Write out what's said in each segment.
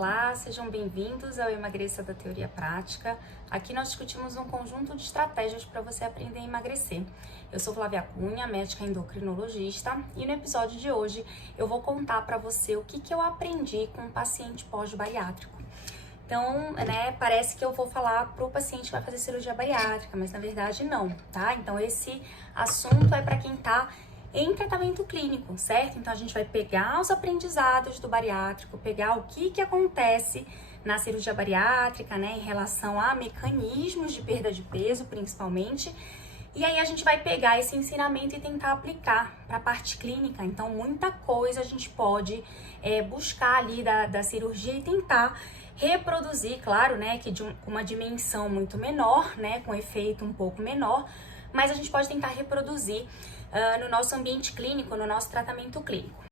Olá, sejam bem-vindos ao Emagreça da Teoria Prática. Aqui nós discutimos um conjunto de estratégias para você aprender a emagrecer. Eu sou Flávia Cunha, médica endocrinologista, e no episódio de hoje eu vou contar para você o que eu aprendi com um paciente pós-bariátrico. Então, parece que eu vou falar para o paciente que vai fazer cirurgia bariátrica, mas na verdade não, tá? Então esse assunto é para quem tá em tratamento clínico, certo? Então a gente vai pegar os aprendizados do bariátrico, pegar o que acontece na cirurgia bariátrica, né, em relação a mecanismos de perda de peso, principalmente, e aí a gente vai pegar esse ensinamento e tentar aplicar para a parte clínica. Então muita coisa a gente pode buscar ali da cirurgia e tentar reproduzir, claro, né, que com uma dimensão muito menor, né, com efeito um pouco menor, mas a gente pode tentar reproduzir no nosso ambiente clínico, no nosso tratamento clínico.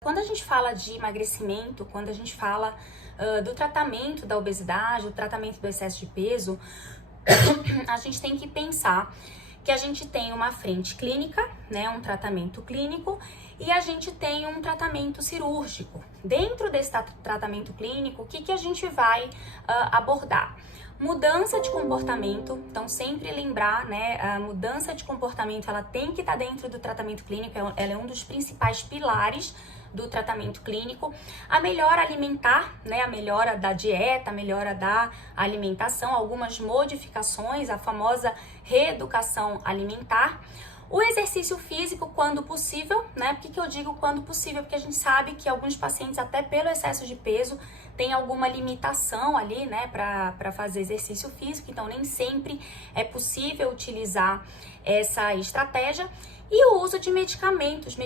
Quando a gente fala de emagrecimento, quando a gente fala do tratamento da obesidade, do tratamento do excesso de peso, a gente tem que pensar que a gente tem uma frente clínica, né, um tratamento clínico, e a gente tem um tratamento cirúrgico. Dentro desse tratamento clínico, o que a gente vai abordar? Mudança de comportamento, então sempre lembrar, né, a mudança de comportamento, ela tem que estar dentro do tratamento clínico, ela é um dos principais pilares do tratamento clínico. A melhora alimentar, né, a melhora da dieta, a melhora da alimentação, algumas modificações, a famosa reeducação alimentar. O exercício físico quando possível, né? Por que eu digo quando possível? Porque a gente sabe que alguns pacientes, até pelo excesso de peso, tem alguma limitação ali, né, para fazer exercício físico, então nem sempre é possível utilizar essa estratégia. E o uso de medicamentos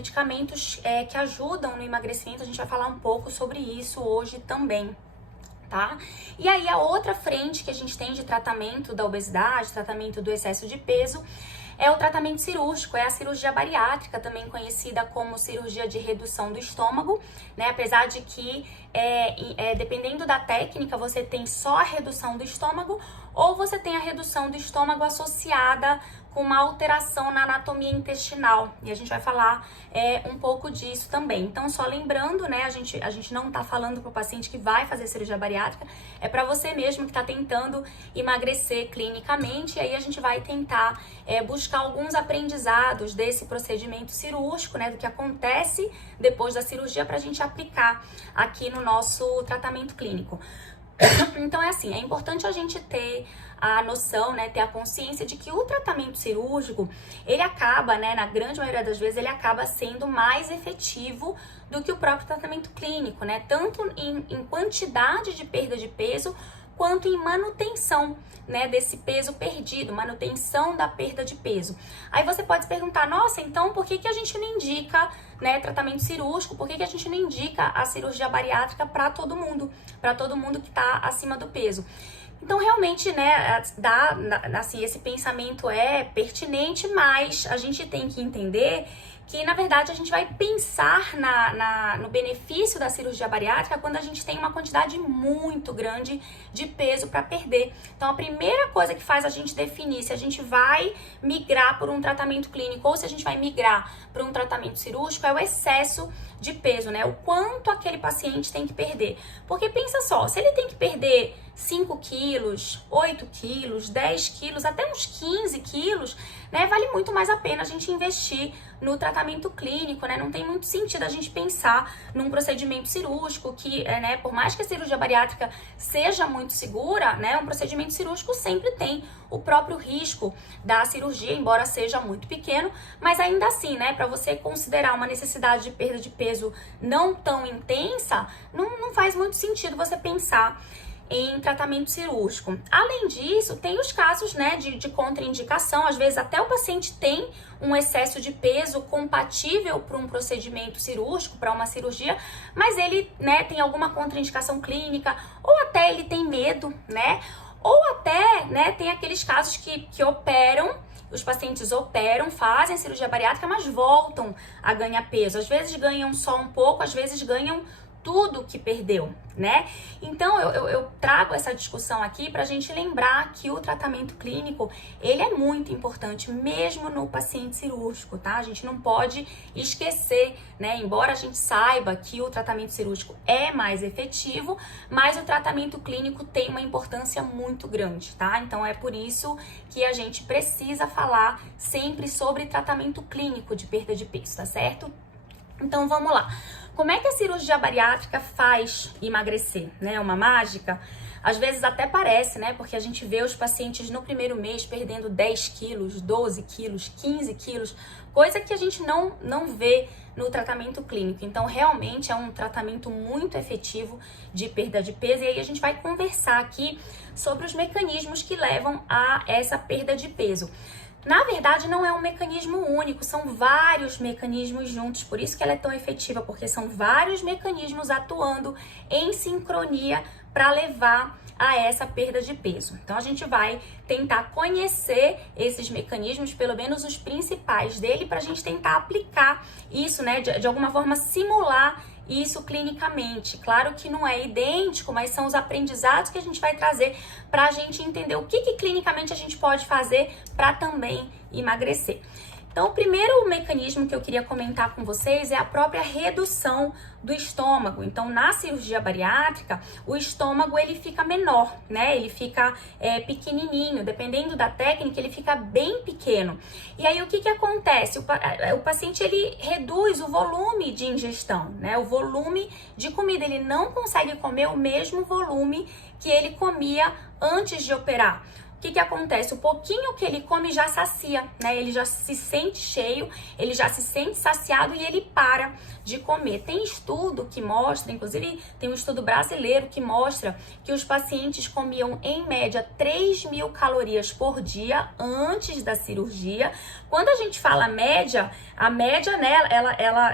que ajudam no emagrecimento, a gente vai falar um pouco sobre isso hoje também, tá? E aí a outra frente que a gente tem de tratamento da obesidade, tratamento do excesso de peso, é o tratamento cirúrgico, é a cirurgia bariátrica, também conhecida como cirurgia de redução do estômago, né? Apesar de que, dependendo da técnica, você tem só a redução do estômago ou você tem a redução do estômago associada com uma alteração na anatomia intestinal. E a gente vai falar um pouco disso também. Então, só lembrando, né, a gente não tá falando pro paciente que vai fazer cirurgia bariátrica, é para você mesmo que tá tentando emagrecer clinicamente, e aí a gente vai tentar buscar alguns aprendizados desse procedimento cirúrgico, né, do que acontece depois da cirurgia, pra gente aplicar aqui no nosso tratamento clínico. Então é assim, é importante a gente ter a noção, né, ter a consciência de que o tratamento cirúrgico, ele acaba, né, na grande maioria das vezes, ele acaba sendo mais efetivo do que o próprio tratamento clínico, né, tanto em quantidade de perda de peso, quanto em manutenção, né, desse peso perdido, manutenção da perda de peso. Aí você pode se perguntar, nossa, então por que a gente não indica, né, tratamento cirúrgico, por que a gente não indica a cirurgia bariátrica para todo mundo que está acima do peso? Então, realmente, né, assim, esse pensamento é pertinente, mas a gente tem que entender que, na verdade, a gente vai pensar no benefício da cirurgia bariátrica quando a gente tem uma quantidade muito grande de peso para perder. Então, a primeira coisa que faz a gente definir se a gente vai migrar por um tratamento clínico ou se a gente vai migrar para um tratamento cirúrgico é o excesso de peso, né? O quanto aquele paciente tem que perder. Porque pensa só, se ele tem que perder 5 quilos, 8 quilos, 10 quilos, até uns 15 quilos, né? Vale muito mais a pena a gente investir no tratamento clínico, né? Não tem muito sentido a gente pensar num procedimento cirúrgico que, né, por mais que a cirurgia bariátrica seja muito segura, né, um procedimento cirúrgico sempre tem o próprio risco da cirurgia, embora seja muito pequeno, mas ainda assim, né, para você considerar uma necessidade de perda de peso não tão intensa, não faz muito sentido você pensar em tratamento cirúrgico. Além disso, tem os casos, né, de contraindicação. Às vezes até o paciente tem um excesso de peso compatível para um procedimento cirúrgico, para uma cirurgia, mas ele, né, tem alguma contraindicação clínica, ou até ele tem medo, né, ou até, né, tem aqueles casos que operam, os pacientes operam, fazem a cirurgia bariátrica, mas voltam a ganhar peso. Às vezes ganham só um pouco, às vezes ganham tudo que perdeu, né? Então, eu trago essa discussão aqui pra gente lembrar que o tratamento clínico, ele é muito importante, mesmo no paciente cirúrgico, tá? A gente não pode esquecer, né? Embora a gente saiba que o tratamento cirúrgico é mais efetivo, mas o tratamento clínico tem uma importância muito grande, tá? Então, é por isso que a gente precisa falar sempre sobre tratamento clínico de perda de peso, tá certo? Então, vamos lá. Como é que a cirurgia bariátrica faz emagrecer, né? Uma mágica? Às vezes até parece, né? Porque a gente vê os pacientes no primeiro mês perdendo 10 quilos, 12 quilos, 15 quilos, coisa que a gente não vê no tratamento clínico. Então, realmente é um tratamento muito efetivo de perda de peso. E aí a gente vai conversar aqui sobre os mecanismos que levam a essa perda de peso. Na verdade, não é um mecanismo único, são vários mecanismos juntos, por isso que ela é tão efetiva, porque são vários mecanismos atuando em sincronia para levar a essa perda de peso. Então, a gente vai tentar conhecer esses mecanismos, pelo menos os principais dele, para a gente tentar aplicar isso, né, de alguma forma simular isso clinicamente. Claro que não é idêntico, mas são os aprendizados que a gente vai trazer para a gente entender o que clinicamente a gente pode fazer para também emagrecer. Então, o primeiro mecanismo que eu queria comentar com vocês é a própria redução do estômago. Então, na cirurgia bariátrica, o estômago ele fica menor, né? Ele fica pequenininho, dependendo da técnica, ele fica bem pequeno. E aí, o que acontece? O paciente, ele reduz o volume de ingestão, né? O volume de comida, ele não consegue comer o mesmo volume que ele comia antes de operar. O que acontece? O pouquinho que ele come já sacia, né? Ele já se sente cheio, ele já se sente saciado e ele para de comer. Tem estudo que mostra, inclusive tem um estudo brasileiro que mostra que os pacientes comiam em média 3.000 calorias por dia antes da cirurgia. Quando a gente fala média, a média, né,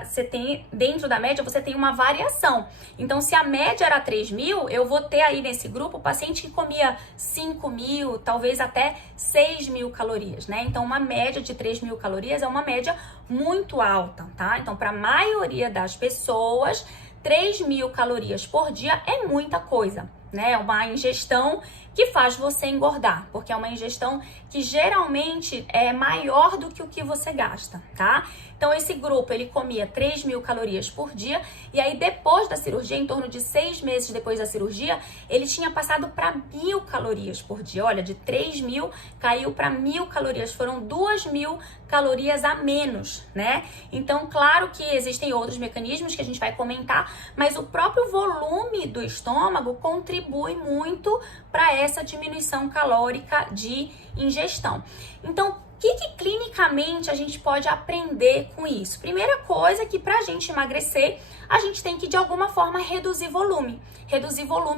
você tem, dentro da média, você tem uma variação. Então, se a média era 3.000, eu vou ter aí nesse grupo o paciente que comia 5.000, talvez até 6.000 calorias, né? Então, uma média de 3.000 calorias é uma média muito alta, tá? Então, para a maioria das pessoas, 3.000 calorias por dia é muita coisa, né? É uma ingestão que faz você engordar, porque é uma ingestão que geralmente é maior do que o que você gasta, tá? Então, esse grupo, ele comia 3.000 calorias por dia, e aí depois da cirurgia, em torno de 6 meses depois da cirurgia, ele tinha passado para 1.000 calorias por dia. Olha, de 3.000 caiu para 1.000 calorias, foram 2.000 calorias a menos, né? Então, claro que existem outros mecanismos que a gente vai comentar, mas o próprio volume do estômago contribui muito para essa diminuição calórica de ingestão. Então, o que clinicamente a gente pode aprender com isso? Primeira coisa é que para a gente emagrecer, a gente tem que de alguma forma reduzir volume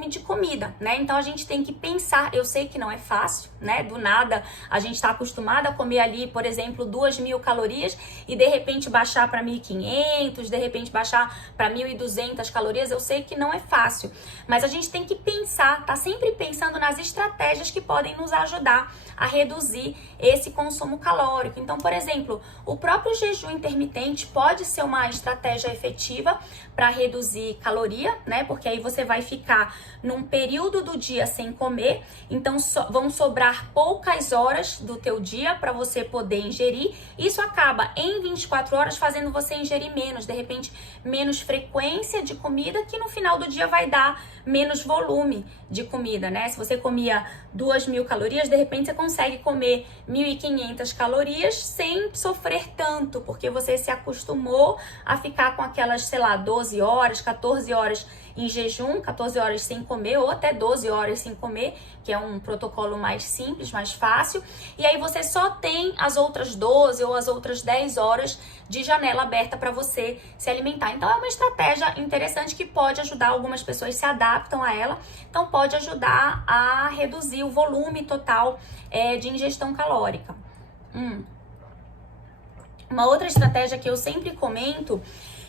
de comida, né? Então a gente tem que pensar, eu sei que não é fácil, né? Do nada a gente está acostumado a comer ali, por exemplo, 2.000 calorias e de repente baixar para 1.500, de repente baixar para 1.200 calorias, eu sei que não é fácil, mas a gente tem que pensar, tá sempre pensando nas estratégias que podem nos ajudar a reduzir esse consumo calórico. Então, por exemplo, o próprio jejum intermitente pode ser uma estratégia efetiva para reduzir caloria, né? Porque aí você vai ficar num período do dia sem comer, então vão sobrar poucas horas do teu dia para você poder ingerir. Isso acaba em 24 horas fazendo você ingerir menos, de repente menos frequência de comida, que no final do dia vai dar menos volume de comida, né? Se você comia 2.000 calorias, de repente você consegue comer 1.500 calorias sem sofrer tanto, porque você se acostumou a ficar com aquelas, sei lá, 12 horas, 14 horas em jejum, 14 horas sem comer ou até 12 horas sem comer, que é um protocolo mais simples, mais fácil. E aí você só tem as outras 12 ou as outras 10 horas de janela aberta para você se alimentar. Então é uma estratégia interessante que pode ajudar, algumas pessoas se adaptam a ela, então pode ajudar a reduzir o volume total de ingestão calórica. Uma outra estratégia que eu sempre comento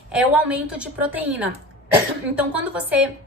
é o aumento de proteína. Então, quando você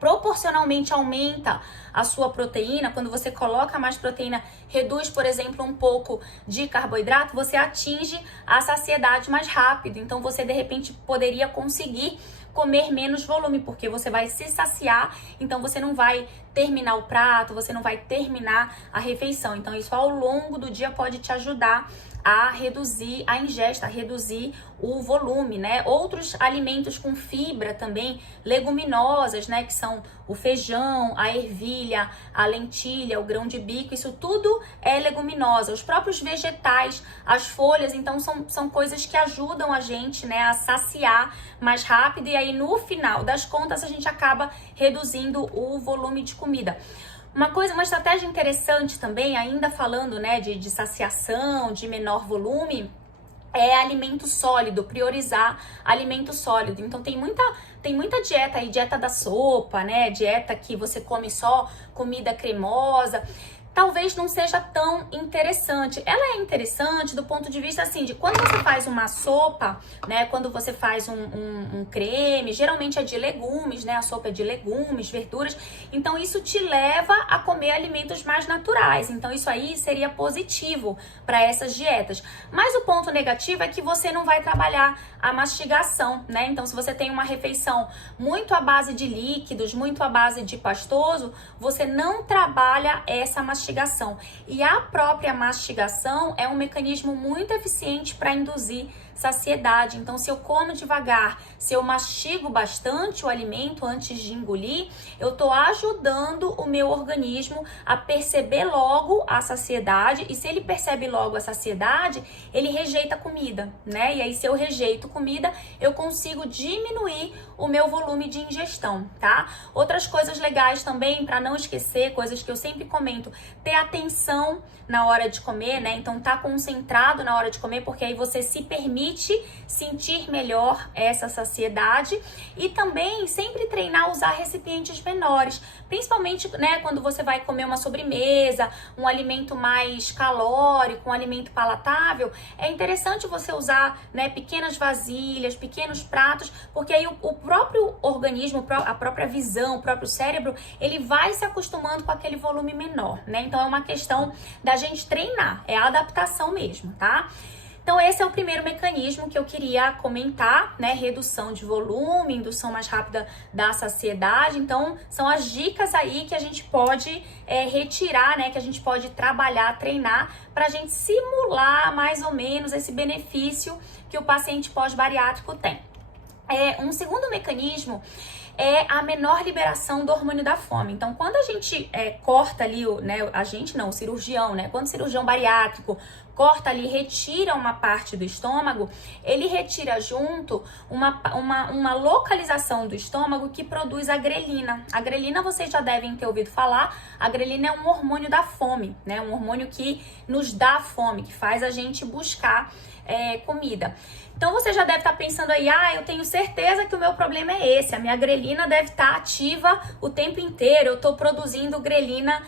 proporcionalmente aumenta a sua proteína, quando você coloca mais proteína, reduz, por exemplo, um pouco de carboidrato, você atinge a saciedade mais rápido. Então, você, de repente, poderia conseguir comer menos volume, porque você vai se saciar, então você não vai terminar o prato, você não vai terminar a refeição. Então isso ao longo do dia pode te ajudar a reduzir a ingesta, a reduzir o volume, né? Outros alimentos com fibra também, leguminosas, né? Que são o feijão, a ervilha, a lentilha, o grão de bico, isso tudo é leguminosa. Os próprios vegetais, as folhas, então são coisas que ajudam a gente, né? A saciar mais rápido e aí no final das contas a gente acaba reduzindo o volume de comida. Uma estratégia interessante também, ainda falando, né, de saciação, de menor volume, é alimento sólido, priorizar alimento sólido. Então tem muita dieta aí, dieta da sopa, né, dieta que você come só comida cremosa. Talvez não seja tão interessante. Ela é interessante do ponto de vista assim, de quando você faz uma sopa, né? Quando você faz um creme, geralmente é de legumes, né? A sopa é de legumes, verduras. Então isso te leva a comer alimentos mais naturais. Então isso aí seria positivo para essas dietas. Mas o ponto negativo é que você não vai trabalhar a mastigação, né? Então se você tem uma refeição muito à base de líquidos, muito à base de pastoso, você não trabalha essa mastigação. E a própria mastigação é um mecanismo muito eficiente para induzir saciedade. Então, se eu como devagar, se eu mastigo bastante o alimento antes de engolir, eu tô ajudando o meu organismo a perceber logo a saciedade. E se ele percebe logo a saciedade, ele rejeita a comida, né? E aí, se eu rejeito comida, eu consigo diminuir o meu volume de ingestão, tá? Outras coisas legais também, para não esquecer, coisas que eu sempre comento, ter atenção na hora de comer, né? Então tá concentrado na hora de comer, porque aí você se permite sentir melhor essa saciedade e também sempre treinar a usar recipientes menores, principalmente, né, quando você vai comer uma sobremesa, um alimento mais calórico, um alimento palatável, é interessante você usar, né, pequenas vasilhas, pequenos pratos, porque aí o próprio organismo, a própria visão, o próprio cérebro, ele vai se acostumando com aquele volume menor, né? Então é uma questão da gente treinar, é a adaptação mesmo, tá? Então esse é o primeiro mecanismo que eu queria comentar, né? Redução de volume, indução mais rápida da saciedade. Então são as dicas aí que a gente pode retirar, né? Que a gente pode trabalhar, treinar para a gente simular mais ou menos esse benefício que o paciente pós-bariátrico tem. Um segundo mecanismo é a menor liberação do hormônio da fome. Então, quando a gente corta ali, o cirurgião, né? Quando o cirurgião bariátrico corta ali, retira uma parte do estômago, ele retira junto uma localização do estômago que produz a grelina. A grelina, vocês já devem ter ouvido falar, a grelina é um hormônio da fome, né? Um hormônio que nos dá fome, que faz a gente buscar comida. Então você já deve estar pensando aí, eu tenho certeza que o meu problema é esse, a minha grelina deve estar ativa o tempo inteiro, eu estou produzindo grelina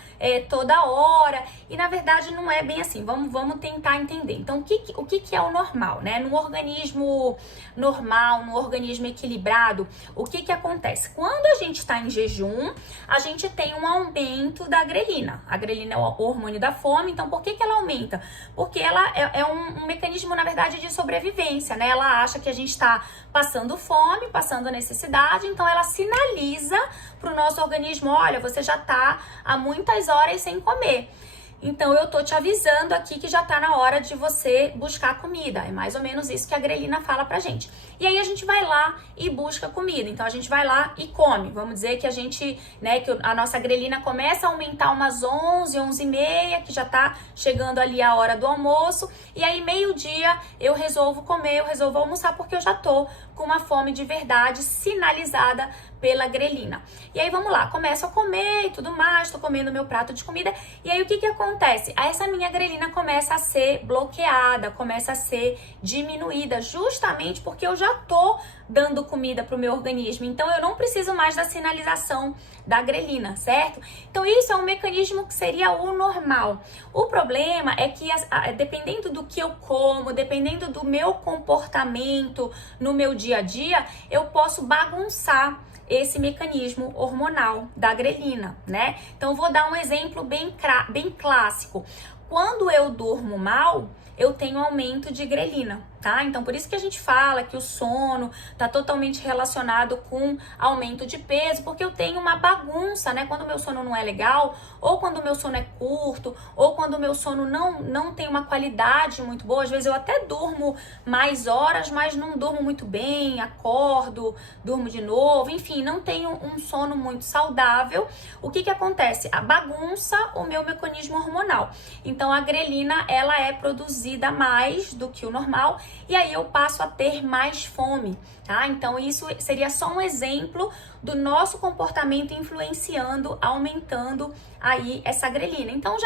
toda hora, e na verdade não é bem assim, vamos tentar entender. Então o que é o normal, né? No organismo normal, no organismo equilibrado, o que acontece? Quando a gente está em jejum, a gente tem um aumento da grelina. A grelina é o hormônio da fome, então por que ela aumenta? Porque ela é um mecanismo, na verdade, de sobrevivência, né? Ela acha que a gente está passando fome, passando necessidade, então ela sinaliza para o nosso organismo, olha, você já está há muitas horas sem comer. Então eu tô te avisando aqui que já tá na hora de você buscar comida. É mais ou menos isso que a grelina fala pra gente. E aí a gente vai lá e busca comida. Então a gente vai lá e come. Vamos dizer que a gente, né, que a nossa grelina começa a aumentar umas 11, 11h30, que já tá chegando ali a hora do almoço. E aí meio-dia eu resolvo comer, eu resolvo almoçar porque eu já tô com uma fome de verdade sinalizada pela grelina. E aí vamos lá, começo a comer e tudo mais, tô comendo meu prato de comida, e aí o que acontece? Essa minha grelina começa a ser bloqueada, começa a ser diminuída, justamente porque eu já tô dando comida pro meu organismo, então eu não preciso mais da sinalização da grelina, certo? Então isso é um mecanismo que seria o normal. O problema é que dependendo do que eu como, dependendo do meu comportamento no meu dia a dia, eu posso bagunçar esse mecanismo hormonal da grelina, né? Então, vou dar um exemplo bem clássico. Quando eu durmo mal, eu tenho aumento de grelina, tá? Então, por isso que a gente fala que o sono tá totalmente relacionado com aumento de peso, porque eu tenho uma bagunça, né? Quando o meu sono não é legal, ou quando o meu sono é curto, ou quando o meu sono não tem uma qualidade muito boa, às vezes eu até durmo mais horas, mas não durmo muito bem, acordo, durmo de novo, enfim, não tenho um sono muito saudável. O que acontece? A bagunça o meu mecanismo hormonal. Então, a grelina, ela é produzida mais do que o normal, e aí eu passo a ter mais fome, tá? Então, isso seria só um exemplo do nosso comportamento influenciando, aumentando aí essa grelina. Então,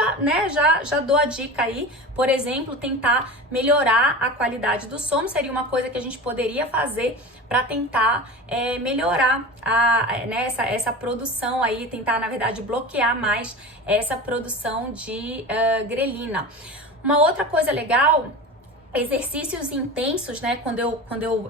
já dou a dica aí, por exemplo, tentar melhorar a qualidade do sono, seria uma coisa que a gente poderia fazer para tentar melhorar essa produção aí, tentar, na verdade, bloquear mais essa produção de grelina. Uma outra coisa legal, exercícios intensos, né? Quando eu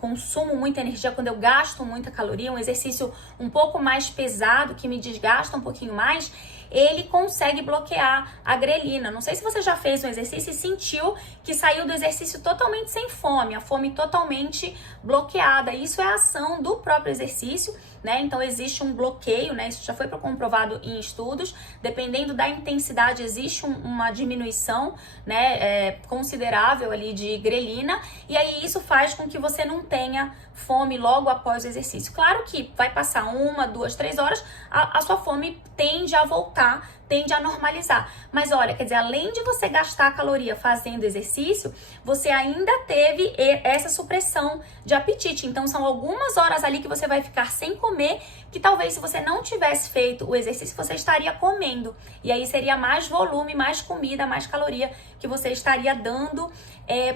consumo muita energia, quando eu gasto muita caloria, um exercício um pouco mais pesado, que me desgasta um pouquinho mais, ele consegue bloquear a grelina. Não sei se você já fez um exercício e sentiu que saiu do exercício totalmente sem fome, a fome totalmente bloqueada. Isso é a ação do próprio exercício, né? Então existe um bloqueio, né? Isso já foi comprovado em estudos. Dependendo da intensidade, existe uma diminuição, né? Considerável ali de grelina. E aí isso faz com que você não tenha fome logo após o exercício. Claro que vai passar 1, 2, 3 horas, a sua fome tende a voltar, tende a normalizar. Mas olha, quer dizer, além de você gastar caloria fazendo exercício, você ainda teve essa supressão de apetite. Então são algumas horas ali que você vai ficar sem comer, que talvez se você não tivesse feito o exercício, você estaria comendo. E aí seria mais volume, mais comida, mais caloria que você estaria dando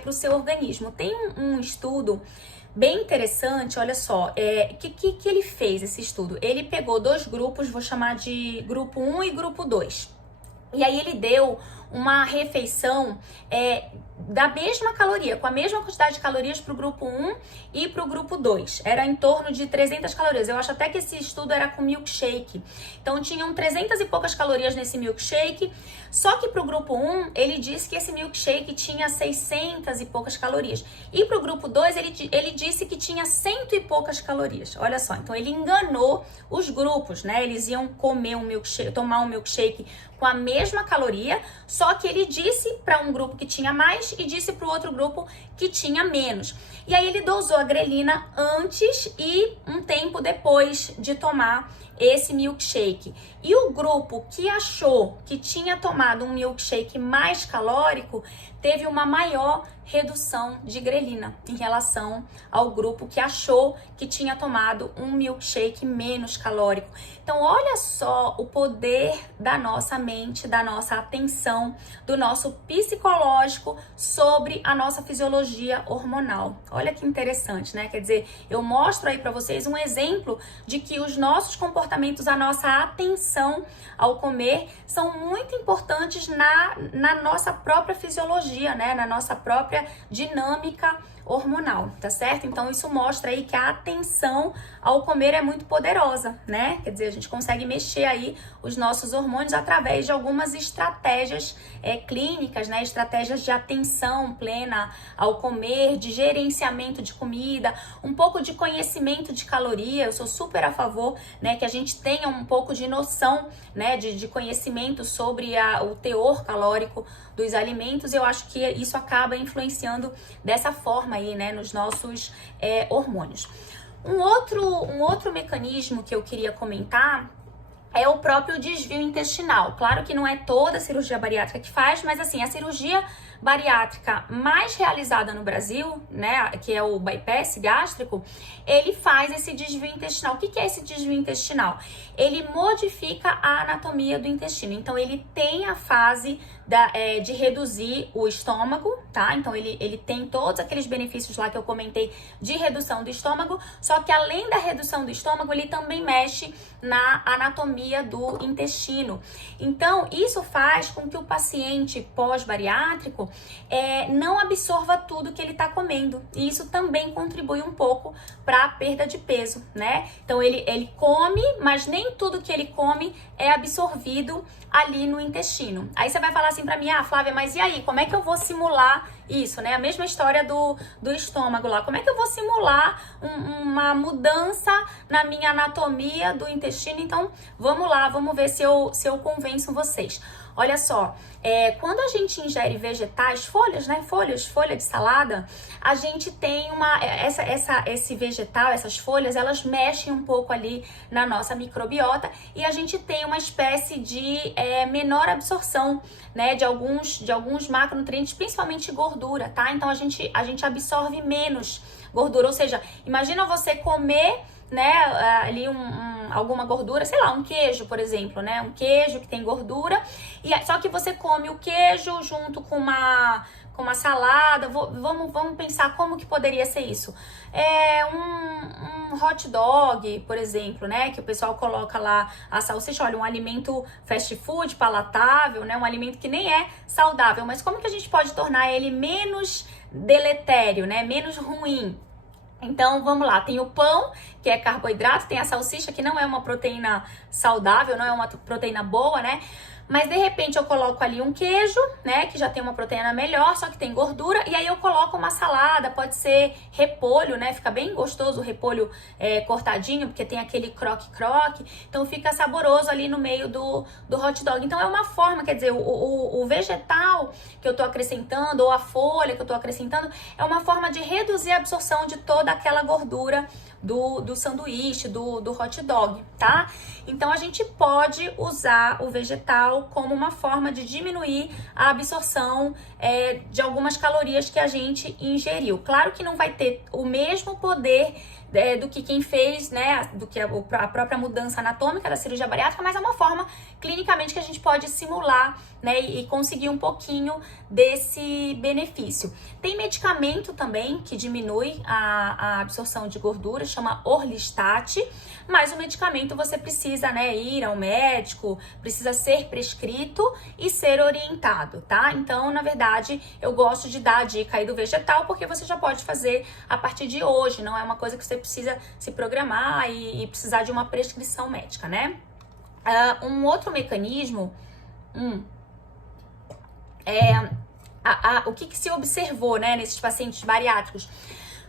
para o seu organismo. Tem um estudo bem interessante, olha só, que ele fez esse estudo? Ele pegou 2 grupos, vou chamar de grupo 1 e grupo 2. E aí ele deu uma refeição da mesma caloria, com a mesma quantidade de calorias para o grupo 1 e para o grupo 2. Era em torno de 300 calorias. Eu acho até que esse estudo era com milkshake. Então, tinham 300 e poucas calorias nesse milkshake. Só que para o grupo 1, ele disse que esse milkshake tinha 600 e poucas calorias. E para o grupo 2, ele disse que tinha 100 e poucas calorias. Olha só, então ele enganou os grupos, né? Eles iam comer um milkshake, tomar um milkshake com a mesma caloria, só que ele disse para um grupo que tinha mais e disse para o outro grupo que tinha menos. E aí ele dosou a grelina antes e um tempo depois de tomar esse milkshake. E o grupo que achou que tinha tomado um milkshake mais calórico teve uma maior redução de grelina em relação ao grupo que achou que tinha tomado um milkshake menos calórico. Então, olha só o poder da nossa mente, da nossa atenção, do nosso psicológico sobre a nossa fisiologia hormonal. Olha que interessante, né? Quer dizer, eu mostro aí para vocês um exemplo de que os nossos comportamentos, a nossa atenção ao comer são muito importantes na nossa própria fisiologia, né? Na nossa própria dinâmica hormonal, tá certo? Então isso mostra aí que a atenção ao comer é muito poderosa, né? Quer dizer, a gente consegue mexer aí os nossos hormônios através de algumas estratégias clínicas, né? Estratégias de atenção plena ao comer, de gerenciamento de comida, um pouco de conhecimento de caloria. Eu sou super a favor, né, que a gente tenha um pouco de noção, né, de conhecimento sobre o teor calórico dos alimentos. Eu acho que isso acaba influenciando dessa forma aí, né, nos nossos hormônios. Um outro mecanismo que eu queria comentar é o próprio desvio intestinal. Claro que não é toda a cirurgia bariátrica que faz, mas assim, a cirurgia bariátrica mais realizada no Brasil, né, que é o bypass gástrico, ele faz esse desvio intestinal. O que é esse desvio intestinal? Ele modifica a anatomia do intestino. Então, ele tem a fase de reduzir o estômago, tá? Então, ele tem todos aqueles benefícios lá que eu comentei de redução do estômago, só que além da redução do estômago, ele também mexe na anatomia do intestino. Então, isso faz com que o paciente pós-bariátrico, não absorva tudo que ele está comendo. E isso também contribui um pouco para a perda de peso, né? Então ele come, mas nem tudo que ele come é absorvido ali no intestino. Aí você vai falar assim para mim: ah, Flávia, mas e aí, como é que eu vou simular isso, né? A mesma história do estômago lá. Como é que eu vou simular uma mudança na minha anatomia do intestino? Então, vamos lá, vamos ver se eu convenço vocês. Olha só, quando a gente ingere vegetais, folhas, né? Folha de salada, a gente tem esse vegetal, essas folhas, elas mexem um pouco ali na nossa microbiota e a gente tem uma espécie de menor absorção, né? De alguns macronutrientes, principalmente gordura, tá? Então a gente absorve menos gordura, ou seja, imagina você comer, né, ali alguma gordura, sei lá, um queijo, por exemplo, né, um queijo que tem gordura, só que você come o queijo junto com uma salada. Vamos pensar como que poderia ser isso. Um hot dog, por exemplo, né, que o pessoal coloca lá a salsicha. Olha, um alimento fast food, palatável, né, um alimento que nem é saudável, mas como que a gente pode tornar ele menos deletério, né, menos ruim? Então, vamos lá, tem o pão, que é carboidrato, tem a salsicha, que não é uma proteína saudável, não é uma proteína boa, né? Mas, de repente, eu coloco ali um queijo, né, que já tem uma proteína melhor, só que tem gordura, e aí eu coloco uma salada, pode ser repolho, né, fica bem gostoso o repolho cortadinho, porque tem aquele croque-croque, então fica saboroso ali no meio do hot dog. Então, é uma forma, quer dizer, o vegetal que eu tô acrescentando, ou a folha que eu tô acrescentando, é uma forma de reduzir a absorção de toda aquela gordura do sanduíche, do hot dog, tá? Então, a gente pode usar o vegetal como uma forma de diminuir a absorção de algumas calorias que a gente ingeriu. Claro que não vai ter o mesmo poder do que quem fez, né, do que a própria mudança anatômica da cirurgia bariátrica, mas é uma forma clinicamente que a gente pode simular, né, e conseguir um pouquinho desse benefício. Tem medicamento também que diminui a absorção de gordura, chama Orlistat, mas o medicamento você precisa, né, ir ao médico, precisa ser prescrito e ser orientado, tá? Então, na verdade, eu gosto de dar a dica aí do vegetal, porque você já pode fazer a partir de hoje, não é uma coisa que você precisa se programar e precisar de uma prescrição médica, né? Um outro mecanismo o que se observou, né, nesses pacientes bariátricos?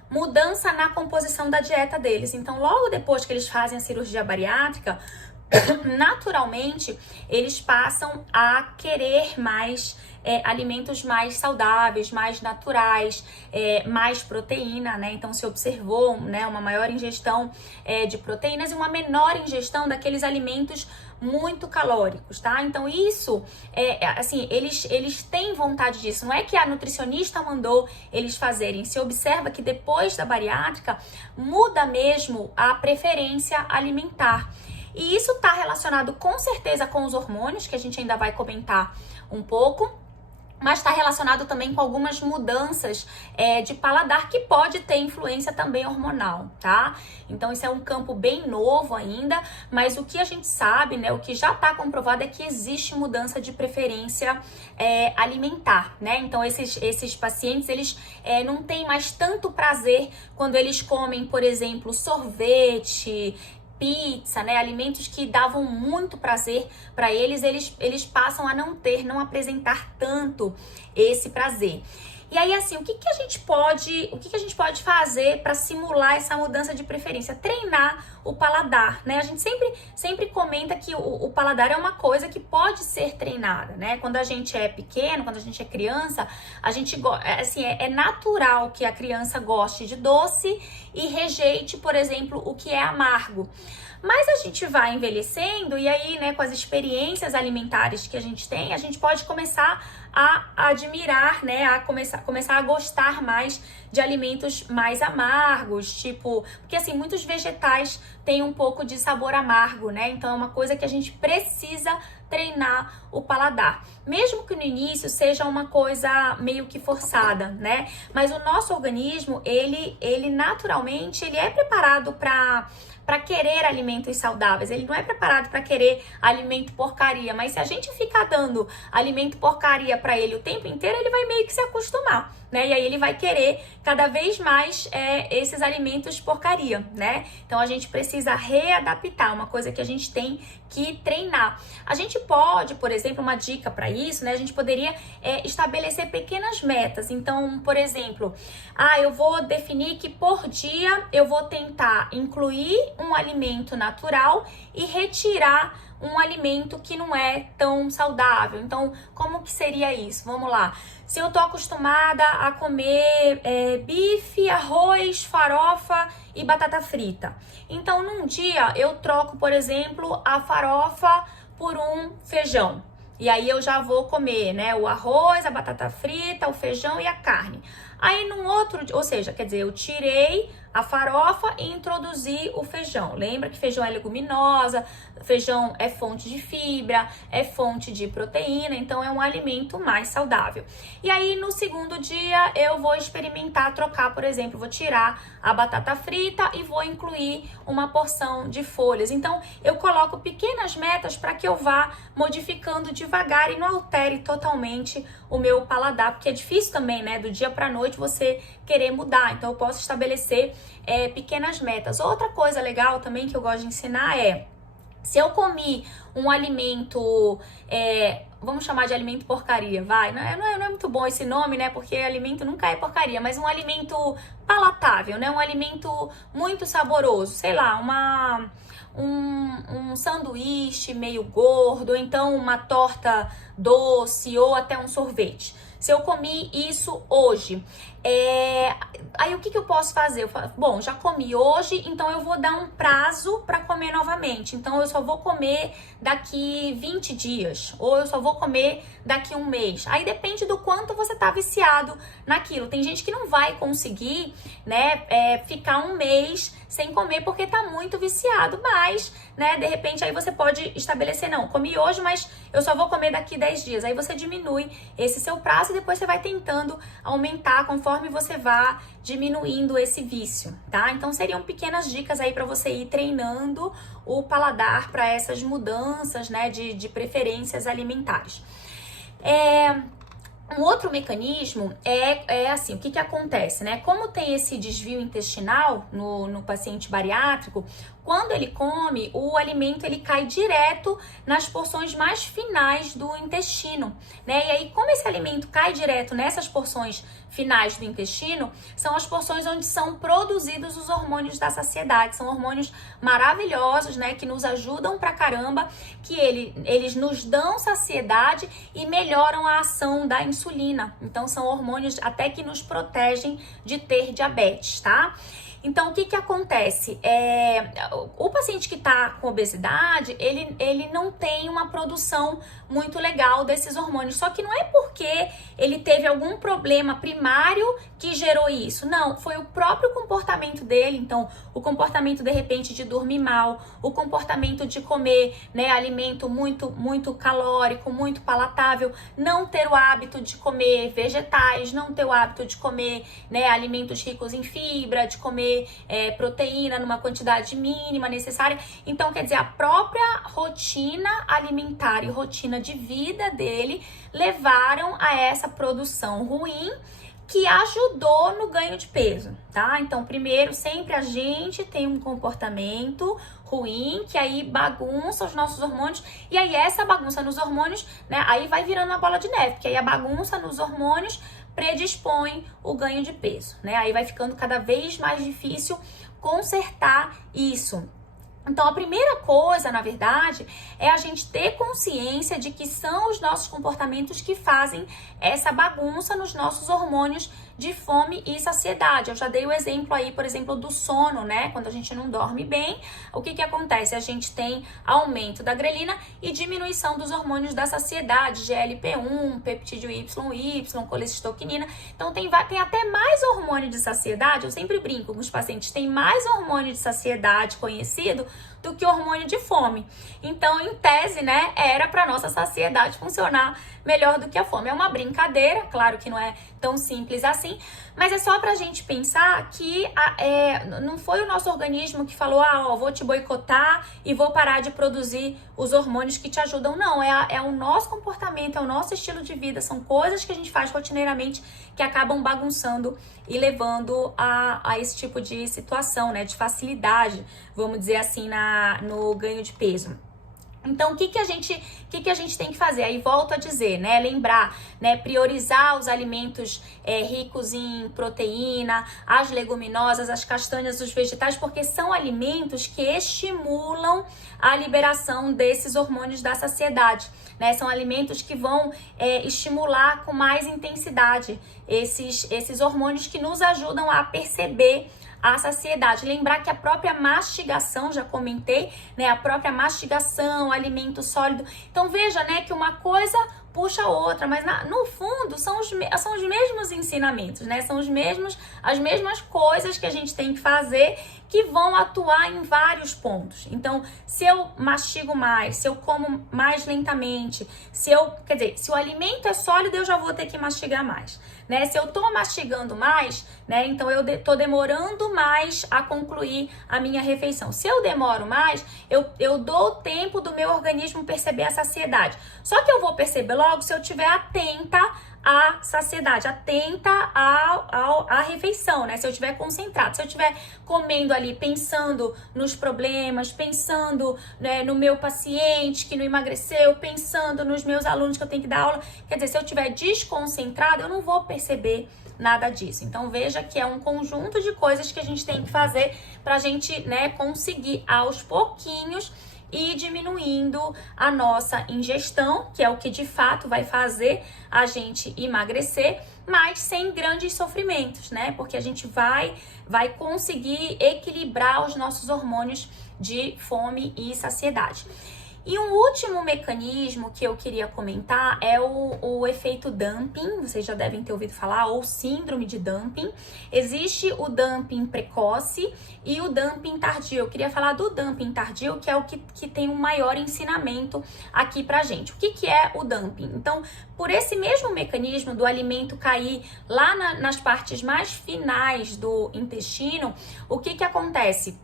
Mudança na composição da dieta deles. Então, logo depois que eles fazem a cirurgia bariátrica, naturalmente, eles passam a querer mais alimentos mais saudáveis, mais naturais, mais proteína, né? Então, se observou, né, uma maior ingestão de proteínas e uma menor ingestão daqueles alimentos muito calóricos, tá? Então, isso, assim, eles têm vontade disso. Não é que a nutricionista mandou eles fazerem. Se observa que depois da bariátrica, muda mesmo a preferência alimentar. E isso está relacionado com certeza com os hormônios, que a gente ainda vai comentar um pouco, mas está relacionado também com algumas mudanças de paladar que pode ter influência também hormonal, tá? Então, isso é um campo bem novo ainda, mas o que a gente sabe, né, o que já está comprovado é que existe mudança de preferência alimentar, né? Então, esses pacientes, eles não têm mais tanto prazer quando eles comem, por exemplo, sorvete, pizza, né, alimentos que davam muito prazer para eles passam a não apresentar tanto esse prazer. E aí, assim, o que a gente pode fazer para simular essa mudança de preferência? Treinar o paladar, né? A gente sempre comenta que o paladar é uma coisa que pode ser treinada, né? Quando a gente é pequeno, quando a gente é criança, a gente assim, é natural que a criança goste de doce e rejeite, por exemplo, o que é amargo. Mas a gente vai envelhecendo e aí, né, com as experiências alimentares que a gente tem, a gente pode começar a admirar, né, a começar a gostar mais de alimentos mais amargos, tipo, porque assim, muitos vegetais têm um pouco de sabor amargo, né? Então é uma coisa que a gente precisa treinar o paladar. Mesmo que no início seja uma coisa meio que forçada, né? Mas o nosso organismo, ele naturalmente, ele é preparado para para querer alimentos saudáveis, ele não é preparado para querer alimento porcaria, mas se a gente ficar dando alimento porcaria para ele o tempo inteiro, ele vai meio que se acostumar, né? E aí ele vai querer cada vez mais esses alimentos porcaria, né? Então a gente precisa readaptar, uma coisa que a gente tem que treinar. A gente pode, por exemplo, uma dica para isso, né? A gente poderia estabelecer pequenas metas. Então, por exemplo, eu vou definir que por dia eu vou tentar incluir um alimento natural e retirar um alimento que não é tão saudável. Então, como que seria isso? Vamos lá. Se eu tô acostumada a comer bife, arroz, farofa e batata frita, então num dia eu troco, por exemplo, a farofa por um feijão. E aí eu já vou comer, né, o arroz, a batata frita, o feijão e a carne. Aí num outro, ou seja, quer dizer, eu tirei a farofa e introduzi o feijão. Lembra que feijão é leguminosa, feijão é fonte de fibra, é fonte de proteína, então é um alimento mais saudável. E aí no segundo dia eu vou experimentar trocar, por exemplo, vou tirar a batata frita e vou incluir uma porção de folhas. Então eu coloco pequenas metas para que eu vá modificando devagar e não altere totalmente o meu paladar, porque é difícil também, né, do dia para noite você querer mudar. Então eu posso estabelecer pequenas metas. Outra coisa legal também que eu gosto de ensinar se eu comi um alimento, vamos chamar de alimento porcaria, vai? Não é muito bom esse nome, né? Porque alimento nunca é porcaria, mas um alimento palatável, né? Um alimento muito saboroso, sei lá, um sanduíche meio gordo, ou então uma torta doce ou até um sorvete. Se eu comi isso hoje, aí o que eu posso fazer? Eu falo, bom, já comi hoje, então eu vou dar um prazo para comer novamente. Então eu só vou comer daqui 20 dias, ou eu só vou comer daqui um mês. Aí depende do quanto você tá viciado naquilo. Tem gente que não vai conseguir, né, ficar um mês sem comer porque tá muito viciado, mas, né, de repente aí você pode estabelecer, não, comi hoje, mas eu só vou comer daqui 10 dias. Aí você diminui esse seu prazo e depois você vai tentando aumentar conforme você vá diminuindo esse vício, tá? Então seriam pequenas dicas aí para você ir treinando o paladar para essas mudanças, né, de preferências alimentares. Um outro mecanismo é assim, o que acontece, né? Como tem esse desvio intestinal no paciente bariátrico, quando ele come, o alimento ele cai direto nas porções mais finais do intestino, né? E aí, como esse alimento cai direto nessas porções finais do intestino, são as porções onde são produzidos os hormônios da saciedade. São hormônios maravilhosos, né? Que nos ajudam pra caramba, que eles nos dão saciedade e melhoram a ação da insulina. Então, são hormônios até que nos protegem de ter diabetes, tá? Então, o que acontece? O paciente que está com obesidade, ele não tem uma produção muito legal desses hormônios. Só que não é porque ele teve algum problema primário que gerou isso. Não, foi o próprio comportamento dele. Então, o comportamento, de repente, de dormir mal, o comportamento de comer, né, alimento muito, muito calórico, muito palatável, não ter o hábito de comer vegetais, não ter o hábito de comer, né, alimentos ricos em fibra, de comer proteína numa quantidade mínima necessária. Então, quer dizer, a própria rotina alimentar e rotina de vida dele levaram a essa produção ruim que ajudou no ganho de peso, tá? Então, primeiro, sempre a gente tem um comportamento ruim, que aí bagunça os nossos hormônios, e aí essa bagunça nos hormônios, né, aí vai virando uma bola de neve, porque aí a bagunça nos hormônios predispõe o ganho de peso, né? Aí vai ficando cada vez mais difícil consertar isso. Então, a primeira coisa, na verdade, é a gente ter consciência de que são os nossos comportamentos que fazem essa bagunça nos nossos hormônios de fome e saciedade. Eu já dei o exemplo aí, por exemplo, do sono, né? Quando a gente não dorme bem, o que acontece? A gente tem aumento da grelina e diminuição dos hormônios da saciedade, GLP-1, peptídeo YY, colecistoquinina. Então, tem até mais hormônio de saciedade. Eu sempre brinco com os pacientes, tem mais hormônio de saciedade conhecido do que hormônio de fome. Então, em tese, né, era para nossa saciedade funcionar melhor do que a fome. É uma brincadeira, claro que não é tão simples assim, assim, mas é só pra gente pensar que não foi o nosso organismo que falou, vou te boicotar e vou parar de produzir os hormônios que te ajudam. Não, é o nosso comportamento, é o nosso estilo de vida, são coisas que a gente faz rotineiramente que acabam bagunçando e levando a esse tipo de situação, né, de facilidade, vamos dizer assim, no ganho de peso. Então, o que a gente tem que fazer? Aí volto a dizer, né? Lembrar, né? Priorizar os alimentos ricos em proteína, as leguminosas, as castanhas, os vegetais, porque são alimentos que estimulam a liberação desses hormônios da saciedade, né? São alimentos que vão estimular com mais intensidade esses hormônios que nos ajudam a perceber a saciedade. Lembrar que a própria mastigação, já comentei, né? A própria mastigação, alimento sólido. Então veja, né, que uma coisa puxa a outra, mas no fundo são os mesmos ensinamentos, né? São as mesmas coisas que a gente tem que fazer que vão atuar em vários pontos. Então, se eu mastigo mais, se eu como mais lentamente, se o alimento é sólido, eu já vou ter que mastigar mais, né? Se eu tô mastigando mais, né? Então eu tô demorando mais a concluir a minha refeição. Se eu demoro mais, eu dou o tempo do meu organismo perceber a saciedade. Só que eu vou perceber logo se eu estiver atenta à saciedade, atenta à refeição, né? Se eu estiver concentrado, se eu estiver comendo ali, pensando nos problemas, pensando, né, no meu paciente que não emagreceu, pensando nos meus alunos que eu tenho que dar aula, quer dizer, se eu estiver desconcentrado, eu não vou perceber nada disso. Então veja que é um conjunto de coisas que a gente tem que fazer pra gente, né, conseguir aos pouquinhos e diminuindo a nossa ingestão, que é o que de fato vai fazer a gente emagrecer, mas sem grandes sofrimentos, né? Porque a gente vai conseguir equilibrar os nossos hormônios de fome e saciedade. E um último mecanismo que eu queria comentar é o efeito dumping, vocês já devem ter ouvido falar, ou síndrome de dumping. Existe o dumping precoce e o dumping tardio. Eu queria falar do dumping tardio, que é o que tem um maior ensinamento aqui pra gente. O que é o dumping? Então, por esse mesmo mecanismo do alimento cair lá nas partes mais finais do intestino, o que acontece?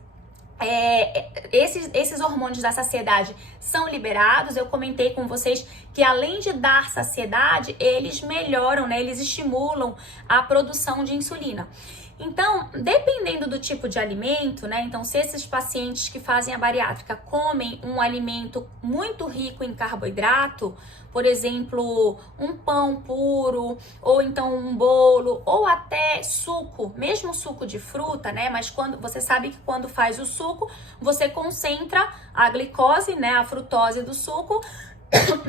Esses hormônios da saciedade são liberados. Eu comentei com vocês que além de dar saciedade, eles melhoram, né? Eles estimulam a produção de insulina. Então, dependendo do tipo de alimento, né? Então, se esses pacientes que fazem a bariátrica comem um alimento muito rico em carboidrato, por exemplo, um pão puro, ou então um bolo, ou até suco, mesmo suco de fruta, né? Mas quando você sabe que quando faz o suco, você concentra a glicose, né? A frutose do suco,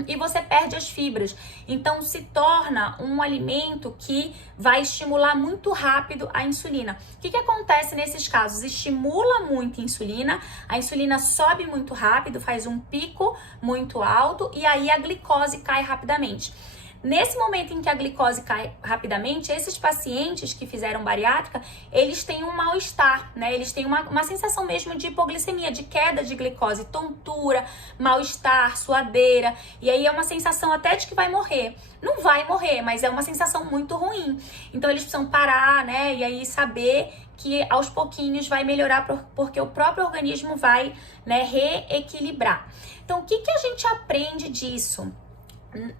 e você perde as fibras. Então se torna um alimento que vai estimular muito rápido a insulina. O que acontece nesses casos? Estimula muito a insulina sobe muito rápido, faz um pico muito alto e aí a glicose cai rapidamente. Nesse momento em que a glicose cai rapidamente, esses pacientes que fizeram bariátrica, eles têm um mal-estar, né? Eles têm uma sensação mesmo de hipoglicemia, de queda de glicose, tontura, mal-estar, suadeira. E aí é uma sensação até de que vai morrer. Não vai morrer, mas é uma sensação muito ruim. Então eles precisam parar, né? E aí saber que aos pouquinhos vai melhorar, porque o próprio organismo vai, né, reequilibrar. Então o que a gente aprende disso?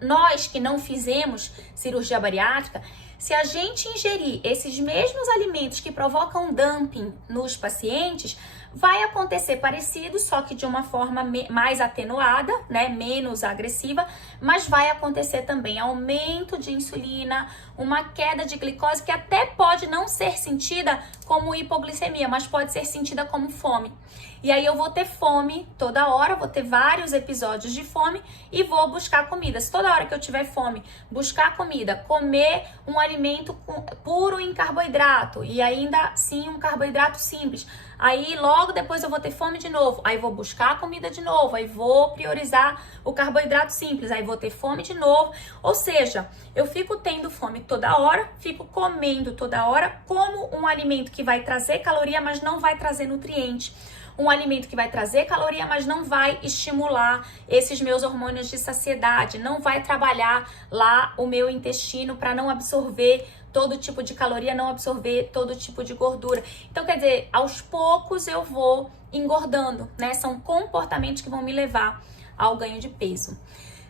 Nós que não fizemos cirurgia bariátrica, se a gente ingerir esses mesmos alimentos que provocam dumping nos pacientes, vai acontecer parecido, só que de uma forma mais atenuada, né, menos agressiva, mas vai acontecer também aumento de insulina, uma queda de glicose que até pode não ser sentida como hipoglicemia, mas pode ser sentida como fome. E aí eu vou ter fome toda hora, vou ter vários episódios de fome e vou buscar comida. Se toda hora que eu tiver fome, buscar comida, comer um alimento puro em carboidrato e ainda sim um carboidrato simples, aí logo depois eu vou ter fome de novo, aí vou buscar comida de novo, aí vou priorizar o carboidrato simples, aí vou ter fome de novo. Ou seja, eu fico tendo fome toda hora, fico comendo toda hora, como um alimento que vai trazer caloria, mas não vai trazer nutriente. um alimento que vai trazer caloria, mas não vai estimular esses meus hormônios de saciedade, não vai trabalhar lá o meu intestino para não absorver todo tipo de caloria, não absorver todo tipo de gordura. Então, quer dizer, aos poucos eu vou engordando, né? São comportamentos que vão me levar ao ganho de peso.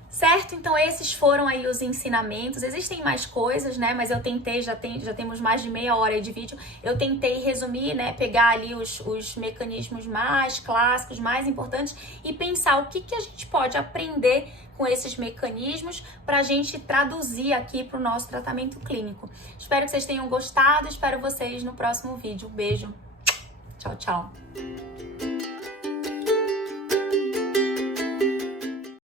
Certo? Então esses foram aí os ensinamentos. Existem mais coisas, né? Mas eu tentei, já temos mais de meia hora aí de vídeo. Eu tentei resumir, né? Pegar ali os mecanismos mais clássicos, mais importantes e pensar o que a gente pode aprender com esses mecanismos para a gente traduzir aqui para o nosso tratamento clínico. Espero que vocês tenham gostado. Espero vocês no próximo vídeo. Um beijo. Tchau, tchau.